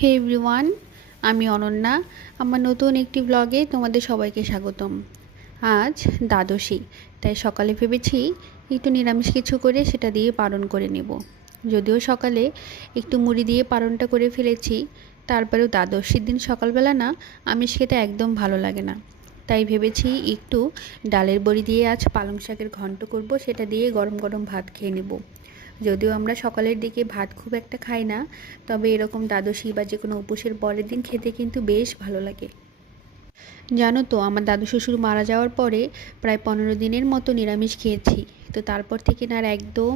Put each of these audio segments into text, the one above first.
হে everyone, আমি অনন্যা। আমার নতুন একটি ব্লগে তোমাদের সবাইকে স্বাগতম। আজ দ্বাদশী, তাই সকালে ভেবেছি একটু নিরামিষ কিছু করে সেটা দিয়ে পালন করে নেব। যদিও সকালে একটু মুড়ি দিয়ে পালনটা করে ফেলেছি, তারপরেও দ্বাদশীর দিন সকালবেলা না আমিষ খেতে একদম ভালো লাগে না। তাই ভেবেছি একটু ডালের বড়ি দিয়ে আজ পালং শাকের ঘন্ট করব, সেটা দিয়ে গরম গরম ভাত খেয়ে নেব। যদিও আমরা সকালের দিকে ভাত খুব একটা খাই না, তবে এরকম দ্বাদশী বা যে কোনো উপোসের পরের দিন খেতে কিন্তু বেশ ভালো লাগে। জানো তো, আমার দাদু শ্বশুর মারা যাওয়ার পরে প্রায় 15 দিনের মতো নিরামিষ খেয়েছি। তো তারপর থেকে না আর একদম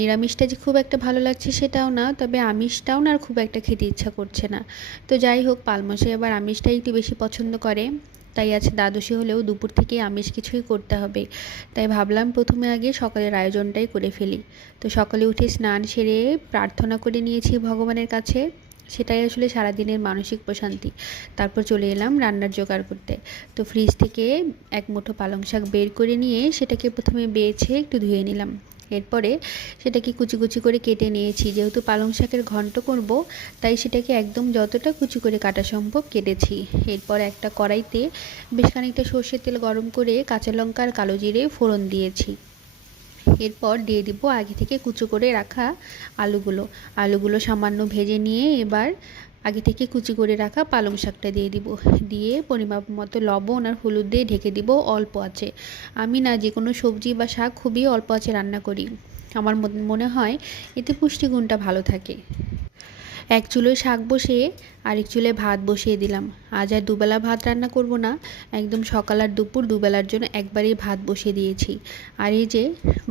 নিরামিষটা যে খুব একটা ভালো লাগছে সেটাও না, তবে আমিষটাও না আর খুব একটা খেতে ইচ্ছা করছে না। তো যাই হোক, পালমশাই আবার আমিষটাই একটু বেশি পছন্দ করে, তাই আছে দ্বাদশী হলেও দুপুর থেকে আমিষ কিছুই করতে হবে। তাই ভাবলাম প্রথমে আগে সকালের আয়োজনটাই করে ফেলি। তো সকালে উঠে স্নান সেরে প্রার্থনা করে নিয়েছি ভগবানের কাছে, সেটাই আসলে সারাদিনের মানসিক প্রশান্তি। তারপর চলে এলাম রান্নার জোগাড় করতে। তো ফ্রিজ থেকে এক মুঠো পালং শাক বের করে নিয়ে সেটাকে প্রথমে বেছে একটু ধুয়ে নিলাম। এরপরে সেটাকে কুচি কুচি করে কেটে নিয়েছি, যেহেতু পালং শাকের ঘন্ট করব তাই সেটাকে একদম যতটা কুচি করে কাটা সম্ভব কেটেছি। এরপর একটা কড়াইতে বেশ খানিকটা সর্ষের তেল গরম করে কাঁচা লঙ্কা আর কালো জিরে ফোড়ন দিয়েছি। এরপর দিয়ে দিব আগে থেকে কুচো করে রাখা আলুগুলো সামান্য ভেজে নিয়ে এবার আগে থেকে কুচি করে রাখা পালং শাকটা দিয়ে দিব। দিয়ে পরিমাপ মতো লবণ আর হলুদ দিয়ে ঢেকে দিব অল্প আঁচে। আমি না যে কোনো সবজি বা শাক খুবই অল্প আঁচে রান্না করি, আমার মনে হয় এতে পুষ্টিগুণটা ভালো থাকে। এক চুলোয় শাক বসিয়ে আরেক চুলোয় ভাত বসিয়ে দিলাম। আজ আর দুবেলা ভাত রান্না করব না, একদম সকাল আর দুপুর দুবেলার জন্য একবারেই ভাত বসিয়ে দিয়েছি। আর এই যে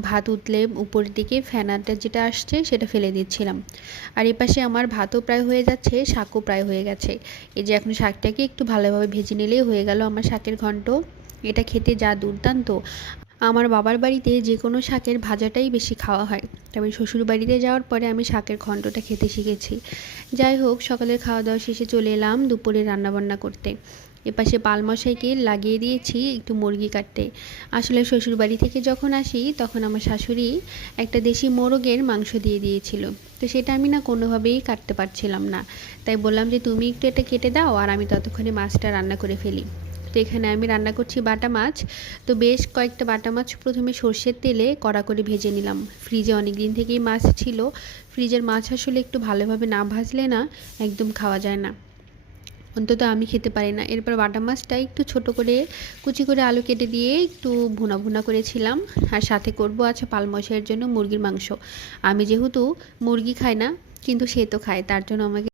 ভাত উতলে উপরের দিকে ফেনাটা যেটা আসছে সেটা ফেলে দিচ্ছিলাম। আর এপাশে আমার ভাতও প্রায় হয়ে যাচ্ছে, শাকও প্রায় হয়ে গেছে। এই যে এখন শাকটাকে একটু ভালোভাবে ভেজে নিলেই হয়ে গেল আমার শাকের ঘন্ট। এটা খেতে যা দুর্দান্ত! আমার বাবার বাড়িতে যে কোনো শাকের ভাজাটাই বেশি খাওয়া হয়, তবে শ্বশুর বাড়িতে যাওয়ার পরে আমি শাকের ঘন্টটা খেতে শিখেছি। যাই হোক, সকালের খাওয়া দাওয়া শেষে চলে এলাম দুপুরে রান্নাবান্না করতে। এপাশে পালমশাইকে লাগিয়ে দিয়েছি একটু মুরগি কাটতে। আসলে শ্বশুর বাড়ি থেকে যখন আসি তখন আমার শাশুড়ি একটা দেশি মোরগের মাংস দিয়ে দিয়েছিল। তো সেটা আমি না কোনোভাবেই কাটতে পারছিলাম না, তাই বললাম যে তুমি একটু এটা কেটে দাও আর আমি ততক্ষণে মাছটা রান্না করে ফেলি। তো এখানে আমি রান্না করছি বাটা মাছ। তো বেশ কয়েকটা বাটা মাছ প্রথমে সর্ষের তেলে কড়া করে ভেজে নিলাম। ফ্রিজে অনেক দিন থেকেই মাছ ছিল, ফ্রিজের মাছ আসলে একটু ভালোভাবে না ভাজলে না একদম খাওয়া যায় না, অন্তত আমি খেতে পারি না। এরপর বাটা মাছটা একটু ছোট করে কুচি করে আলু কেটে দিয়ে একটু ভুনা ভুনা করেছিলাম। আর সাথে করব আছে পালমশাইয়ের জন্য মুরগির মাংস। আমি যেহেতু মুরগি খাই না, কিন্তু সে তো খায়, তার জন্য আমাকে